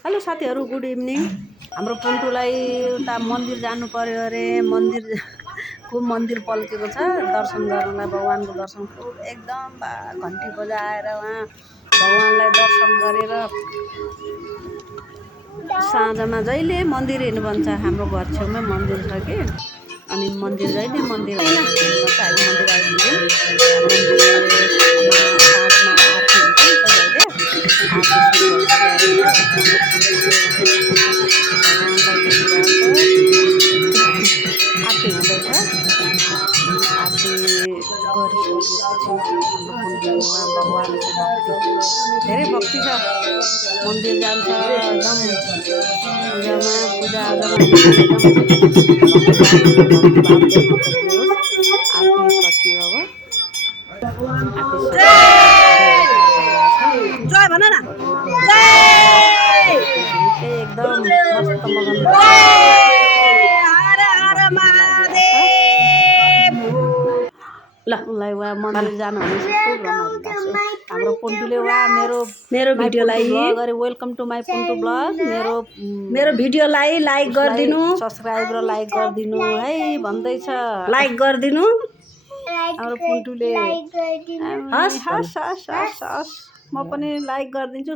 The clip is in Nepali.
हेलो साथीहरू, गुड इभिनिङ। हाम्रो पुन्टुलाई उता मन्दिर जानु पर्यो अरे। मन्दिर पल्केको छ दर्शन गर्नलाई, भगवानको दर्शन एकदम घन्टी बजाएर उहाँ भगवानलाई दर्शन गरेर साँझमा जहिले मन्दिर हिँड्नु भन्छ। हाम्रो घर छेउमै मन्दिर छ कि, अनि मन्दिर जहिले मन्दिर हिँड्नुपर्छ। हामी मन्दिर आइपुग्यौँ। साँझमा आरती हुन्छ नि त, जहिले आरती सुरु आरती हुँदैछ। आरती गरिसकेपछि हाम्रो पुन्टुमा भगवानको भक्ति, धेरै भक्ति छ। मन्दिर जान्छ, एकदम पूजाआजामा आरती सकियो। अब जय भन न, एकदम मस्त मगन। ल उसलाई उहाँ मन्दिर जानु हाम्रो पुन्टुले उहाँ मेरो भिडियोलाई welcome to my Puntu blog. मेरो भिडियोलाई लाइक गरिदिनु, सब्सक्राइब र लाइक गरिदिनु है भन्दैछ। लाइक गरिदिनु हाम्रो पुन्टुले। हस् हस् हस् हस् हस्, म पनि लाइक गरिदिन्छु।